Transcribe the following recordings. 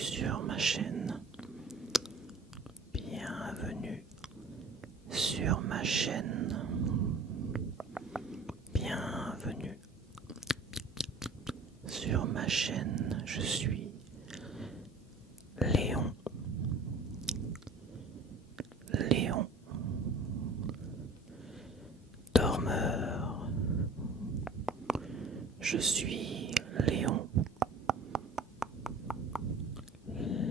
sur ma chaîne. Bienvenue sur ma chaîne. Bienvenue sur ma chaîne. Je suis Léon. Léon. Dormeur. Je suis Léon.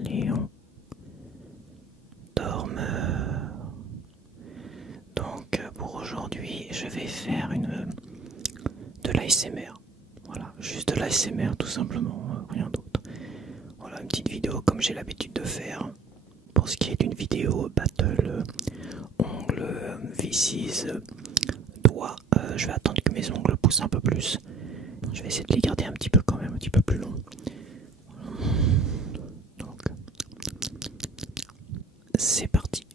Léon. Dormeur. Donc pour aujourd'hui, je vais faire de l'ASMR. Voilà, juste de l'ASMR tout simplement, rien d'autre. Voilà, une petite vidéo comme j'ai l'habitude de faire. Pour ce qui est d'une vidéo battle ongles, vices, doigts, je vais attendre que mes ongles poussent un peu plus. Je vais essayer de les garder un petit peu quand même, un petit peu plus long. Donc, c'est parti.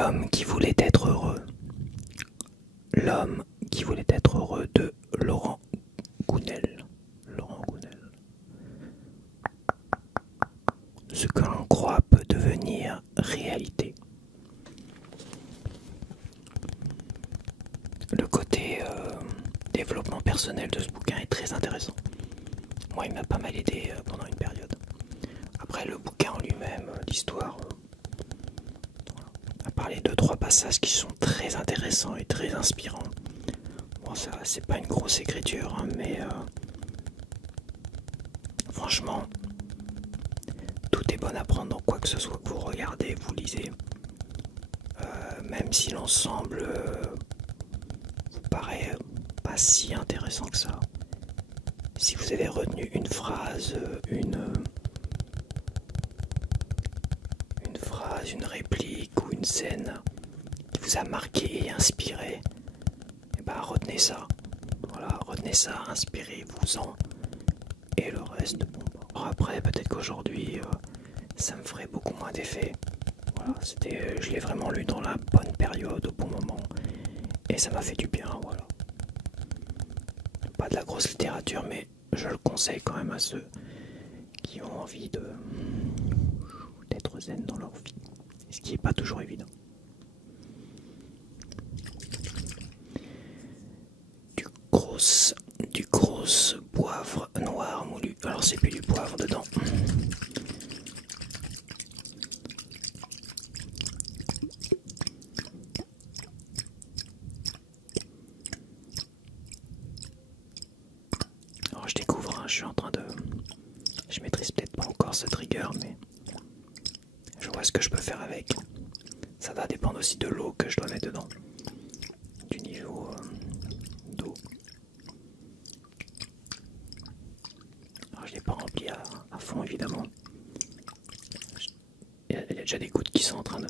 L'homme qui voulait être heureux. L'homme qui voulait être heureux de Laurent Gounel. Laurent Gounel. Ce que l'on croit peut devenir réalité. Le côté développement personnel de ce bouquin est très intéressant. Moi, il m'a pas mal aidé pendant une période. Après, le bouquin en lui-même, l'histoire, a parlé de 3 passages qui sont très intéressants et très inspirants. Bon, ça, c'est pas une grosse écriture, hein, mais franchement, tout est bon à prendre dans quoi que ce soit que vous regardez, vous lisez. Même si l'ensemble vous paraît pas si intéressant que ça. Si vous avez retenu une phrase, une réplique ou une scène qui vous a marqué et inspiré, et bah retenez ça. Voilà, retenez ça, inspirez-vous-en. Et le reste, bon, bah, après peut-être qu'aujourd'hui ça me ferait beaucoup moins d'effet. Voilà, je l'ai vraiment lu dans la bonne période, au bon moment, et ça m'a fait du bien, voilà. Pas de la grosse littérature, mais je le conseille quand même à ceux qui ont envie d'être zen dans leur vie, ce qui n'est pas toujours évident. Du gros poivre noir moulu. Alors c'est plus du poivre dedans. Alors je découvre, hein, je suis en train de... Je maîtrise peut-être pas encore ce trigger, mais je vois ce que je peux faire avec. Ça va dépendre aussi de l'eau que je dois mettre dedans. Du niveau d'eau. Alors je l'ai pas rempli à fond évidemment. Il y a déjà des gouttes qui sont en train de...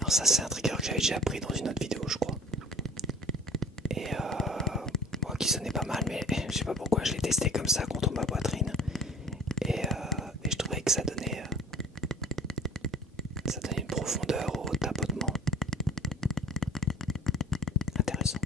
Alors ça c'est un trigger que j'avais déjà pris dans une autre vidéo je crois. Et moi qui sonnait pas mal mais je sais pas pourquoi je l'ai testé comme ça contre ma poitrine. Et que ça donnait une profondeur au tapotement intéressante.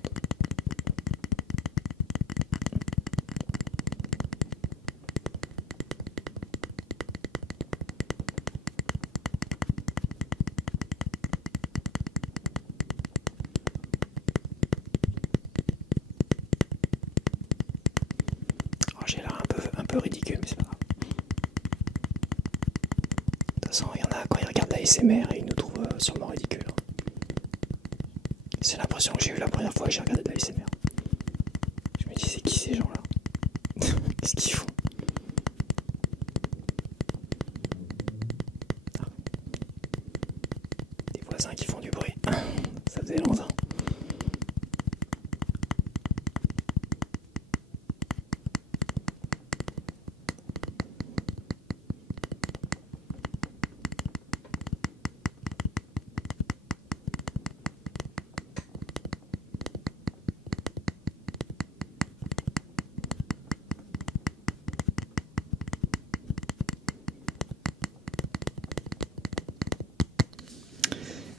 J'ai l'air un peu ridicule, mais c'est pas grave. De toute façon, il y en a quand ils regardent la SMR et ils nous trouvent sûrement ridicules. C'est l'impression que j'ai eu la première fois que j'ai regardé de la SMR. Je me dis, c'est qui ces gens-là? Qu'est-ce qu'ils font? Ah. Des voisins qui font du bruit. Ça faisait longtemps.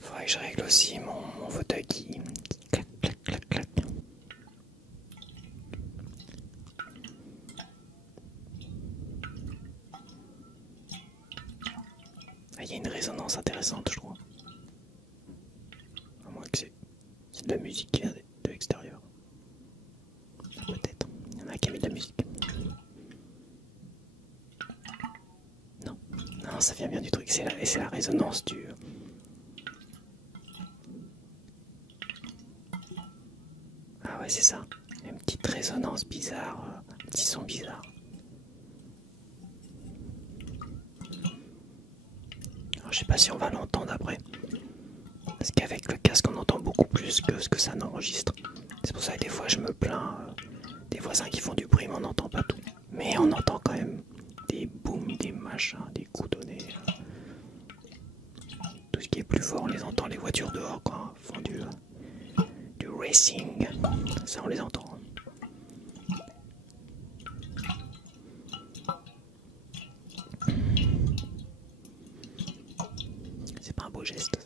Faudrait que je règle aussi mon fauteuil qui clac, clac, clac, clac. Ah, il y a une résonance intéressante, je trouve. À moins que c'est de la musique qui vient de l'extérieur. Peut-être. Il y en a qui a mis de la musique. Non. Non, ça vient bien du truc. C'est la résonance du... Ah ouais, c'est ça. Une petite résonance bizarre. Un petit son bizarre. Alors, je sais pas si on va l'entendre après. Parce qu'avec le casque, on entend beaucoup plus que ce que ça n'enregistre. C'est pour ça que des fois, je me plains des voisins qui font du bruit, mais on n'entend pas tout. Mais on entend quand même des booms, des machins, des coups donnés. Tout ce qui est plus fort, on les entend. Les voitures dehors, quoi, font du racing. Ça, on les entend. C'est pas un beau geste, ça.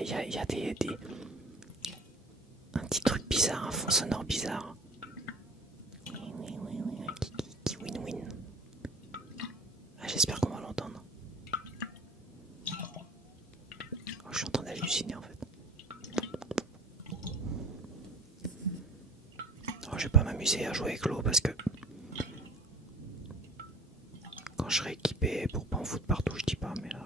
Il y a un petit truc bizarre, un fond sonore bizarre. Qui win-win. Ah, j'espère qu'on va l'entendre. Oh, je suis en train d'halluciner en fait. Oh, je vais pas m'amuser à jouer avec l'eau parce que quand je serai équipé pour pas en foutre partout, je dis pas, mais là.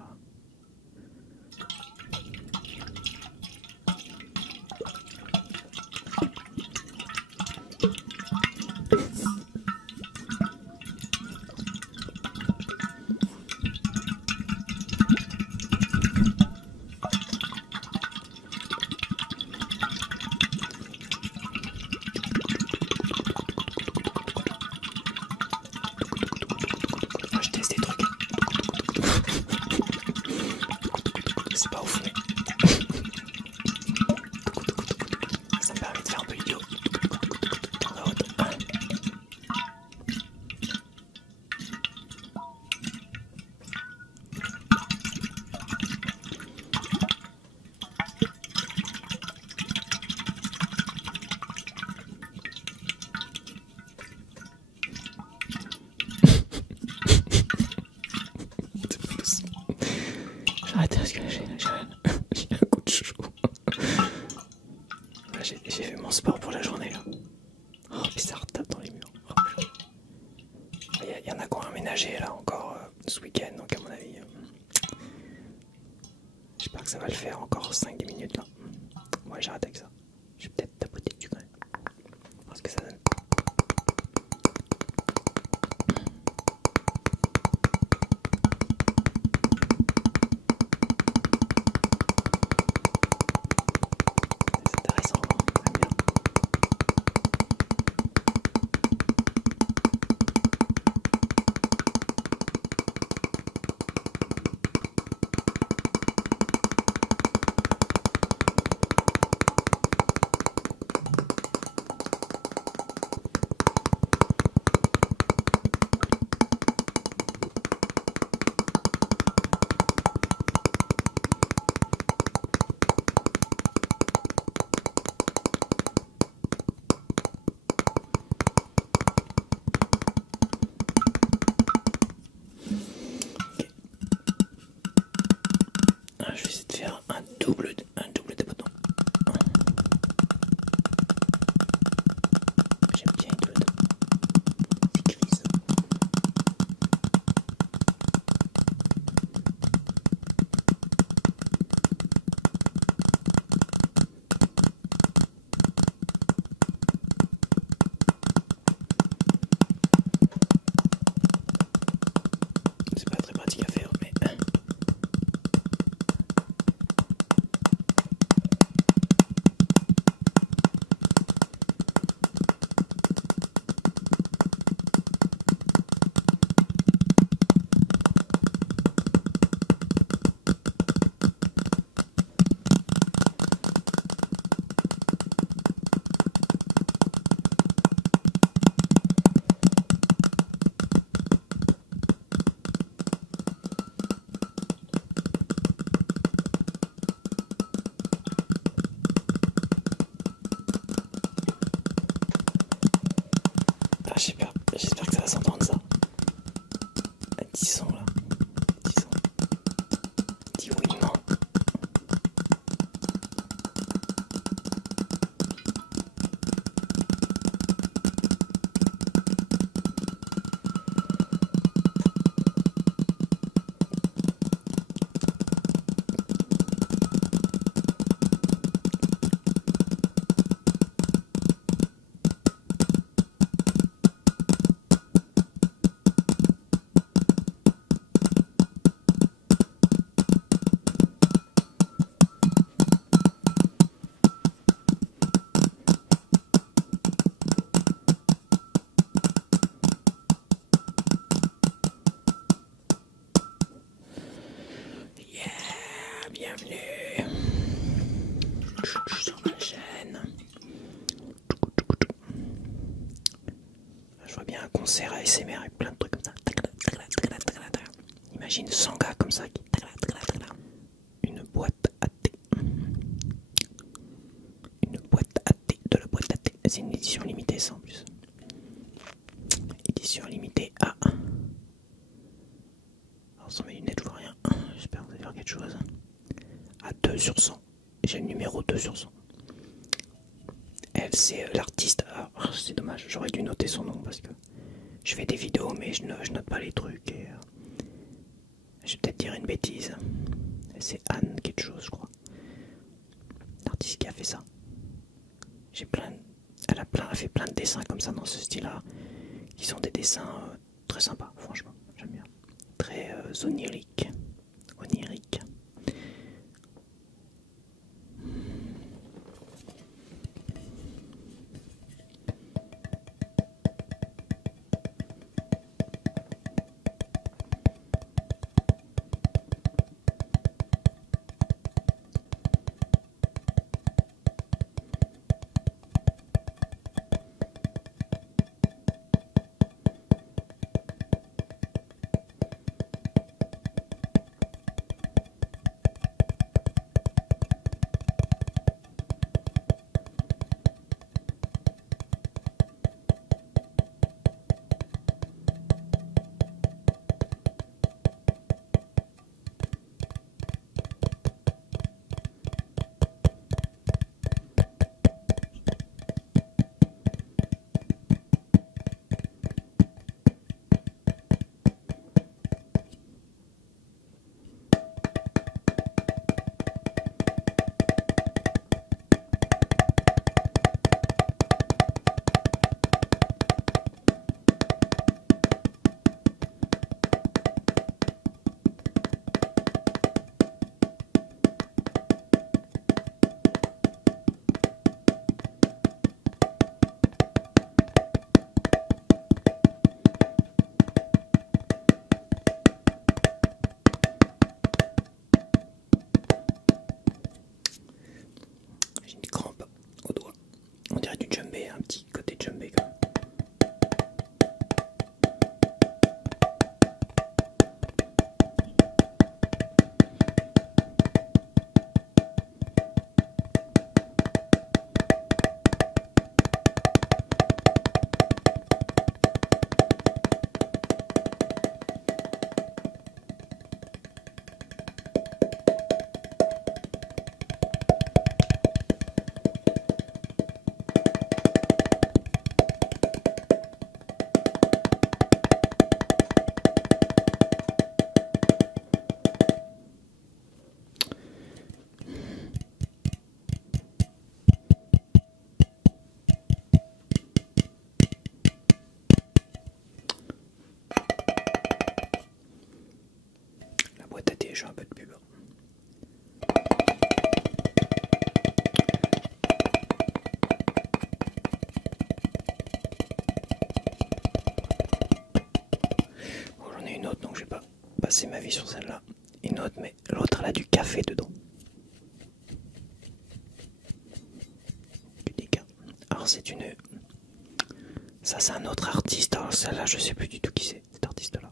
Je teste des trucs. C'est pas ouf, mais ça me permet de faire un peu l'idiot. J'arrête parce que j'ai un coup de chaud. J'ai fait mon sport pour la journée là. Oh, puis ça retape dans les murs. Oh, il y en a qui ont aménagé là encore ce week-end, donc à mon avis, j'espère que ça va le faire encore 5-10 minutes là. Ouais, j'arrête avec ça. Je vais peut-être tapoter dessus quand même. Voir ce que ça donne. C'est intéressant, j'aime bien. concert ASMR avec plein de trucs comme ça. Imagine 100 gars comme ça qui... Une boîte à thé. Une boîte à thé, de la boîte à thé. C'est une édition limitée ça en plus. Édition limitée A. Alors sans mes lunettes je vois rien. J'espère que vous allez voir quelque chose. À 2 sur 100. J'ai le numéro 2 sur 100. Elle c'est l'artiste. Ah, c'est dommage, j'aurais dû noter son nom parce que je fais des vidéos mais je note pas les trucs et je vais peut-être dire une bêtise. C'est Anne quelque chose je crois. L'artiste qui a fait ça. J'ai plein. Elle a fait plein de dessins comme ça dans ce style-là. Qui sont des dessins très sympas, franchement. J'aime bien. Très oniriques. Onirique. Je fais un peu de pub. Bon, j'en ai une autre donc je vais pas passer ma vie sur celle-là. Une autre mais l'autre elle a du café dedans. Alors c'est une... Ça c'est un autre artiste. Alors celle-là je sais plus du tout qui c'est cet artiste-là.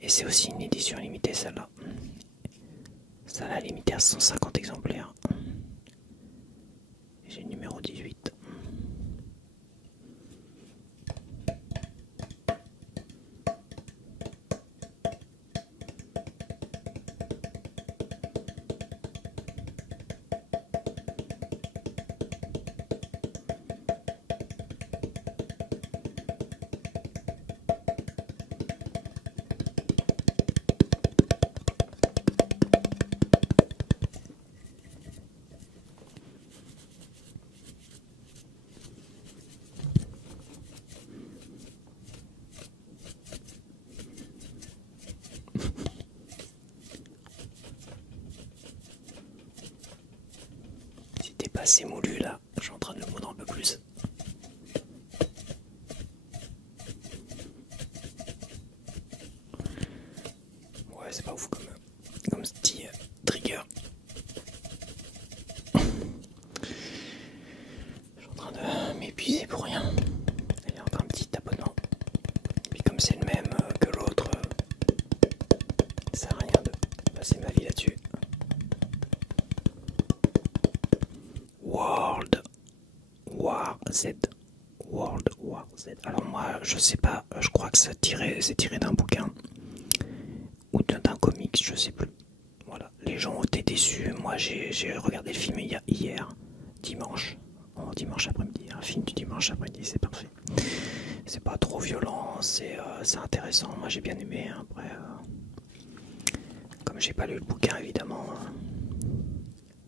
Et c'est aussi une édition limitée celle-là. Celle-là limitée à 150 exemplaires. J'ai le numéro 18. C'est moulu là, je suis en train de le moudre un peu plus. Ouais, c'est pas ouf comme petit trigger. Je suis en train de m'épuiser pour rien. Il y a encore un petit tapotement. War Z. World War Z. Alors moi, je sais pas, je crois que c'est tiré d'un bouquin ou d'un comics, je sais plus. Voilà, les gens ont été déçus. Moi, j'ai regardé le film hier, dimanche. Dimanche après-midi, un film du dimanche après-midi, c'est parfait. C'est pas trop violent, c'est intéressant. Moi, j'ai bien aimé. Après, comme j'ai pas lu le bouquin, évidemment,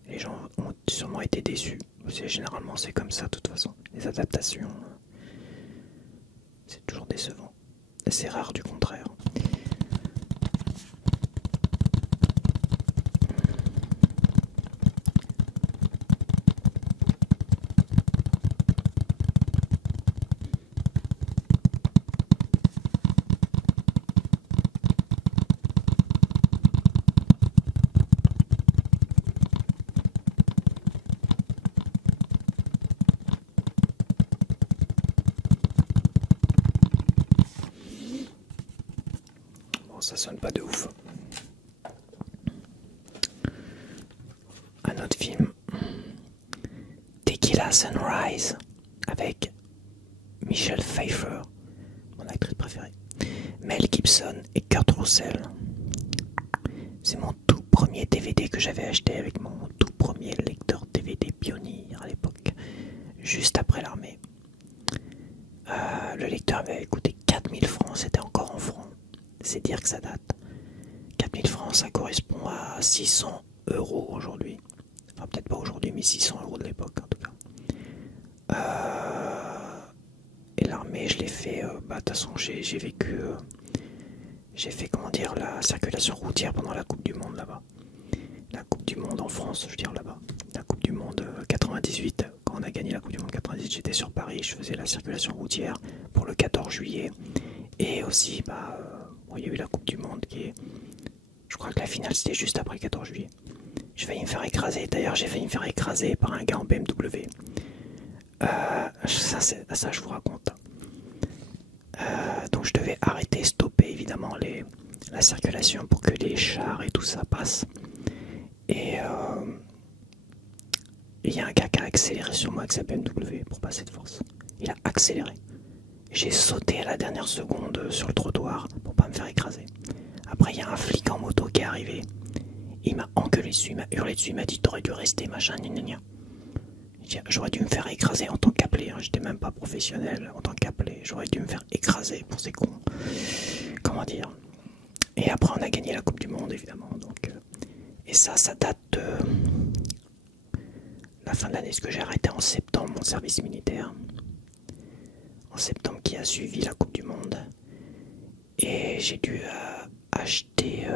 les gens ont sûrement été déçus. Généralement, c'est comme ça, de toute façon. Les adaptations, c'est toujours décevant. C'est rare du contraire. Ça sonne pas de ouf. Un autre film, Tequila Sunrise, avec Michelle Pfeiffer, mon actrice préférée, Mel Gibson et Kurt Russell. C'est mon tout premier DVD que j'avais acheté avec mon tout premier lecteur DVD Pioneer à l'époque, juste après l'armée. Le lecteur avait coûté 4000 francs, c'était encore en francs. C'est dire que ça date. 4000 francs, ça correspond à 600 € aujourd'hui. Enfin, peut-être pas aujourd'hui, mais 600 € de l'époque en tout cas. Et l'armée, je l'ai fait. De toute façon, j'ai vécu. J'ai fait, comment dire, la circulation routière pendant la Coupe du Monde là-bas. La Coupe du Monde en France, je veux dire là-bas. La Coupe du Monde 98. Quand on a gagné la Coupe du Monde 98, j'étais sur Paris. Je faisais la circulation routière pour le 14 juillet. Et aussi, il y a eu la Coupe du Monde qui est... Je crois que la finale c'était juste après le 14 juillet. J'ai failli me faire écraser. D'ailleurs, j'ai failli me faire écraser par un gars en BMW. Ça je vous raconte. Donc je devais arrêter, stopper évidemment la circulation pour que les chars et tout ça passent. Et il y a un gars qui a accéléré sur moi avec sa BMW pour passer de force. Il a accéléré. J'ai sauté à la dernière seconde sur le trottoir pour pas me faire écraser. Après, il y a un flic en moto qui est arrivé. Il m'a engueulé dessus, il m'a hurlé dessus, il m'a dit t'aurais dû rester, machin, gna. J'aurais dû me faire écraser en tant qu'appelé, hein. J'étais même pas professionnel en tant qu'appelé. J'aurais dû me faire écraser pour ces cons. Comment dire. Et après, on a gagné la Coupe du Monde, évidemment. Donc, et ça date de la fin de l'année, parce que j'ai arrêté en septembre mon service militaire. En septembre qui a suivi la Coupe du Monde. Et j'ai dû acheter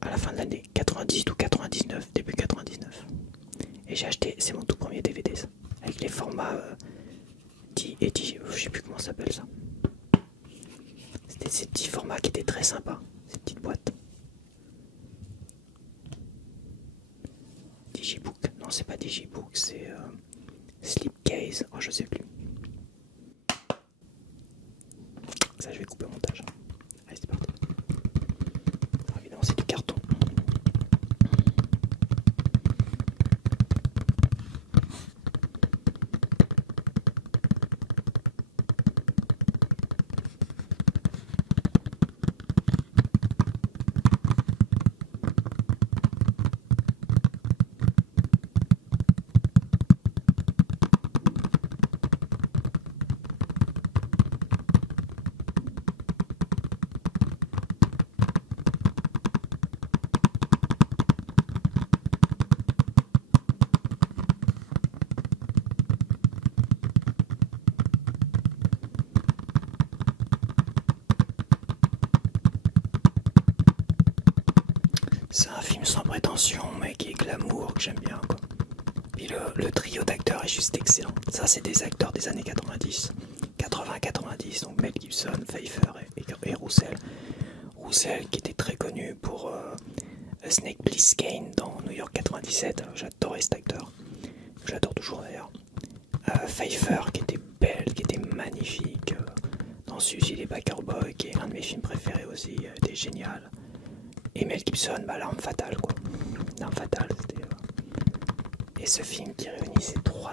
à la fin de l'année 98 ou 99, début 99. Et j'ai acheté, c'est mon tout premier DVD ça, avec les formats 10 et 10, je sais plus comment ça s'appelle ça. C'était ces petits formats qui étaient très sympas, ces petites boîtes. Digibook, non c'est pas Digibook, c'est Slipcase, oh je sais plus. Ça je vais couper au montage. Allez c'est parti. Alors, évidemment c'est du carton. C'est un film sans prétention, mais qui est glamour, que j'aime bien, quoi. Puis le trio d'acteurs est juste excellent. Ça, c'est des acteurs des années 90. 80-90, donc Mel Gibson, Pfeiffer et Russell. Russell qui était très connu pour Snake Plissken dans New York 97. J'adorais cet acteur. J'adore toujours d'ailleurs. Pfeiffer qui était belle, qui était magnifique. Dans Suzy les Baker Boys, qui est un de mes films préférés aussi, était génial. Et Mel Gibson, L'Arme Fatale, quoi. L'Arme Fatale, c'était... Et ce film qui réunit ces trois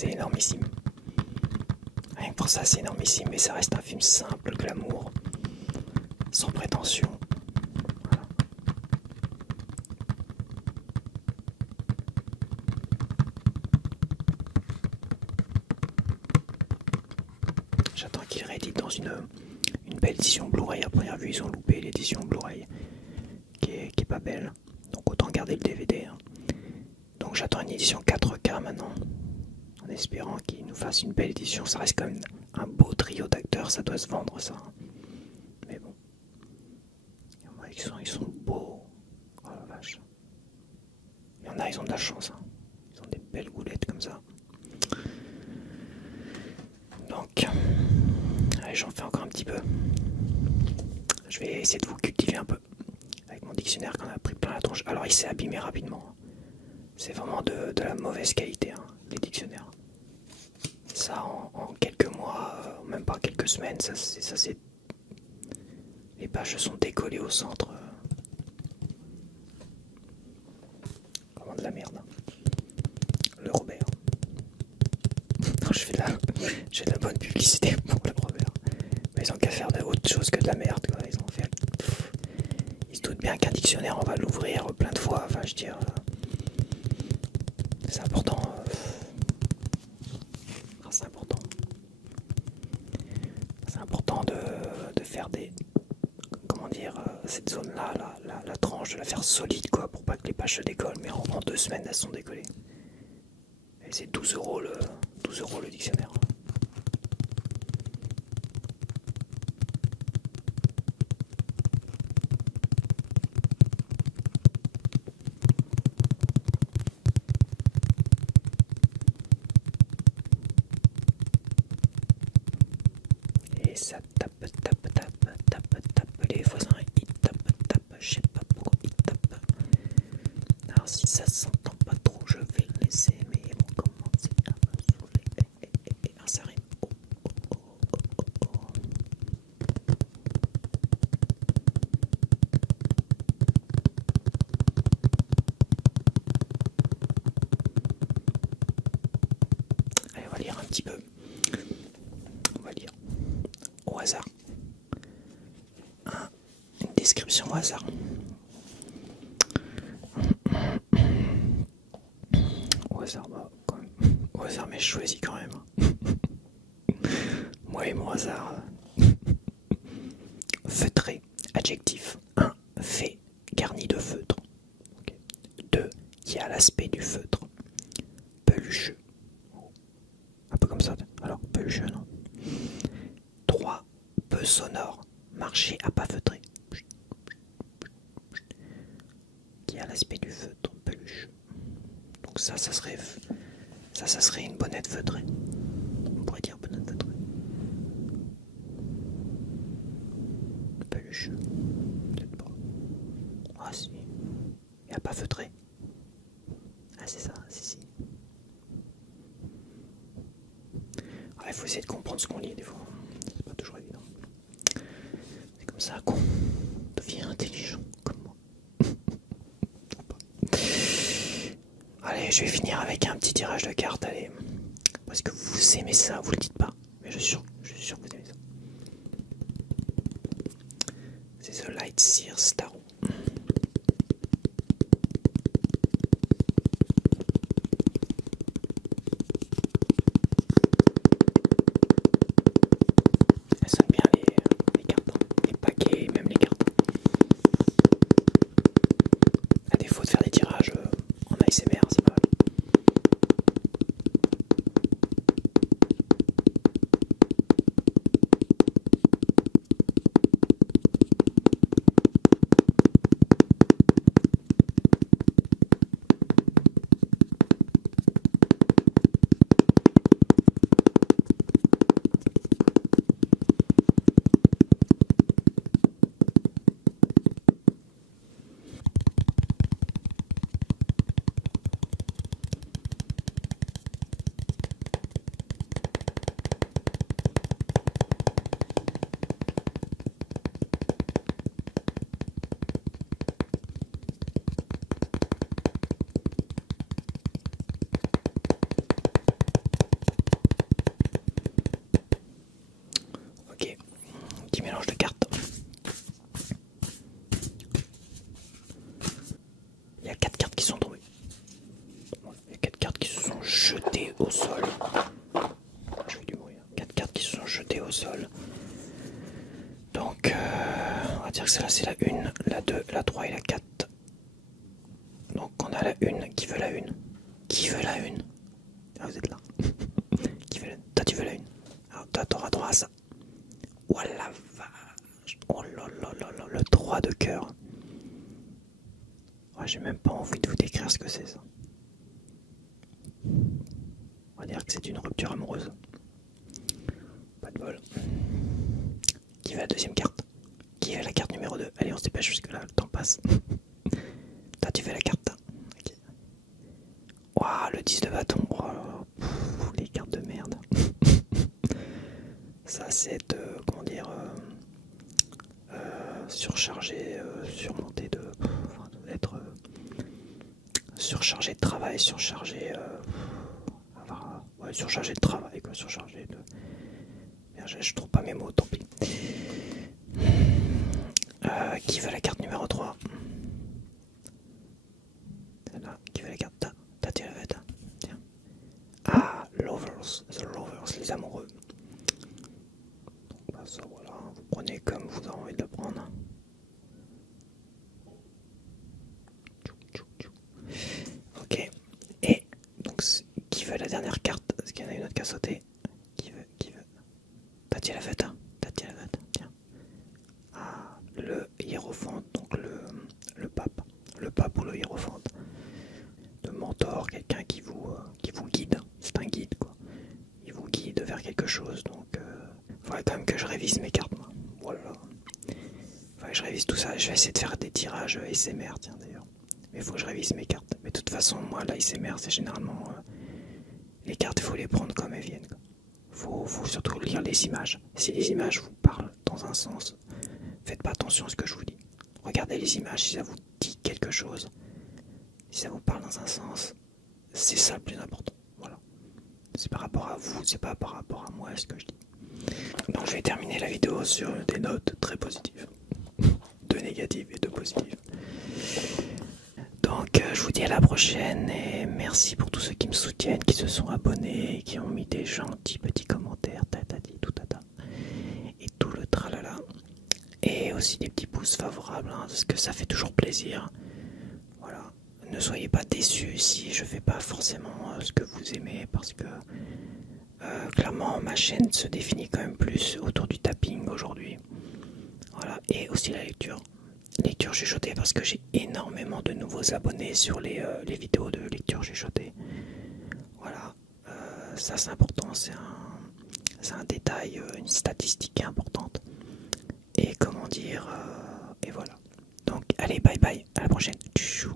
C'est énormissime. Rien que pour ça, c'est énormissime. Mais ça reste un film simple, glamour, sans prétention. Voilà. J'attends qu'il réédite dans une belle édition Blu-ray. À première vue, ils ont loupé l'édition Blu-ray qui est pas belle. Donc autant garder le DVD. Hein. Donc j'attends une édition 4K maintenant. En espérant qu'ils nous fassent une belle édition. Ça reste quand même un beau trio d'acteurs. Ça doit se vendre ça. Mais bon. Ils sont beaux. Oh la vache. Il y en a, ils ont de la chance. Hein. Ils ont des belles goulettes comme ça. Donc, allez, j'en fais encore un petit peu. Je vais essayer de vous cultiver un peu. Avec mon dictionnaire qu'on a pris plein la tronche. Alors, il s'est abîmé rapidement. C'est vraiment de la mauvaise qualité, hein, les dictionnaires. Ça, en quelques mois, même pas quelques semaines, ça c'est... Les pages sont décollées au centre. Comment de la merde. Le Robert. Non, je fais de la bonne publicité pour le Robert. Mais ils ont qu'à faire autre chose que de la merde, quoi. Ils ont fait... Ils se doutent bien qu'un dictionnaire, on va l'ouvrir plein de fois. Enfin, je veux dire... C'est important. C'est important. C'est important de faire des... Comment dire, cette zone-là, la tranche, de la faire solide, quoi, pour pas que les pages se décollent. Mais en 2 semaines, elles sont décollées. Et c'est 12 € le dictionnaire. Et ça tape, les voisins, ils tapent, je sais pas pourquoi ils tapent. Alors si ça s'entend pas trop, je vais laisser, mais ils vont commencer à me saouler. Ah, ça rime. Oh. Allez, on va lire un petit peu. On va lire au hasard. Une description au hasard. Au hasard, bah, quand même. Au hasard, mais je choisis quand même. Moi et mon hasard. Feutré. Adjectif. 1. Fait. Garni de feutre. 2. Qui a l'aspect du feutre. Pelucheux. Un peu comme ça. Alors, pelucheux, non. 3. Peu sonore. Marcher à pas feutré. Qui a l'aspect du feutre. Pelucheux. Donc ça serait une bonnette feutrée. On pourrait dire bonnette feutrée. Pelucheux. Peut-être pas. Ah si. Il n'y a pas feutré. Ah c'est ça, si. Ah, il faut essayer de comprendre ce qu'on lit des fois. C'est pas toujours évident. C'est comme ça qu'on devient intelligent comme moi. Allez, je vais finir avec un petit tirage de cartes, allez. Parce que vous aimez ça, vous le dites pas. Mais je suis sûr que vous aimez ça. C'est The Light Sears Tarot. Elles sonnent bien les cartes, les paquets, même les cartes. À défaut de faire des tirages en ASMR, c'est pas mal. jetées au sol. Je fais du bruit. 4 cartes qui se sont jetées au sol. Donc, on va dire que celle-là c'est la 1, la 2, la 3 et la 4. Donc, on a la 1. Qui veut la 1? Qui veut la 1? Ah, vous êtes là. Qui veut la... Toi, tu veux la 1? Alors, toi, t'auras droit à ça. Oh la vache. Oh là là là là. Le 3 de cœur. Ouais, j'ai même pas envie de vous décrire ce que c'est ça. On va dire que c'est une rupture amoureuse. Pas de bol. Qui veut la deuxième carte? Qui veut la carte numéro 2? Allez, on se dépêche parce que là, le temps passe. Toi, tu fais la carte. Okay. Waouh, le 10 de bâton. Oh là là. Pff, les cartes de merde. Ça, c'est de, comment dire, surchargé, surmonté de... être surchargé de travail, surchargé... ouais, surchargé de travail, quoi, surchargé de... Je trouve pas mes mots, tant pis. Qui veut la carte numéro 3? Celle-là, qui veut la carte? T'as tu la veux, tiens. Ah, lovers, the lovers, les amoureux. Donc bah ça voilà, vous prenez comme vous avez envie de le prendre. Ok, et donc qui veut la dernière carte? Parce qu'il y en a une autre qui a sauté. Qui veut? T'as tu la veux, tiens. Ah, le hiérophante, donc le pape. Le pape ou le hiérophante. De mentor, quelqu'un qui vous guide. C'est un guide quoi. Il vous guide vers quelque chose, donc il faudrait quand même que je révise mes cartes. Moi. Voilà. Faudrait que je révise tout ça. Je vais essayer de faire des tirages ASMR, tiens d'ailleurs. Mais il faut que je révise mes cartes. Mais de toute façon, moi, l'ASMR, c'est généralement... les cartes, il faut les prendre comme elles viennent. Faut surtout lire les images. Si les images vous parlent dans un sens, faites pas attention à ce que je vous dis. Regardez les images si ça vous dit quelque chose. Si ça vous parle dans un sens, c'est ça le plus important. Voilà. C'est par rapport à vous, c'est pas par rapport à moi ce que je dis. Donc je vais terminer la vidéo sur des notes très positives. 2 négatives et 2 positives. Donc je vous dis à la prochaine et merci pour tous ceux qui me soutiennent, qui se sont abonnés, qui ont mis des gentils petits commentaires, tatati, tout tata, et tout le tralala. Et aussi des petits pouces favorables, hein, parce que ça fait toujours plaisir. Voilà. Ne soyez pas déçus si je fais pas forcément ce que vous aimez, parce que clairement ma chaîne se définit quand même plus autour du tapping aujourd'hui. Voilà. Et aussi la lecture. Lecture chuchotée parce que j'ai énormément de nouveaux abonnés sur les vidéos de lecture chuchotée. Voilà, ça c'est important, c'est un détail, une statistique importante. Et comment dire, et voilà. Donc allez, bye bye, à la prochaine. Tchou.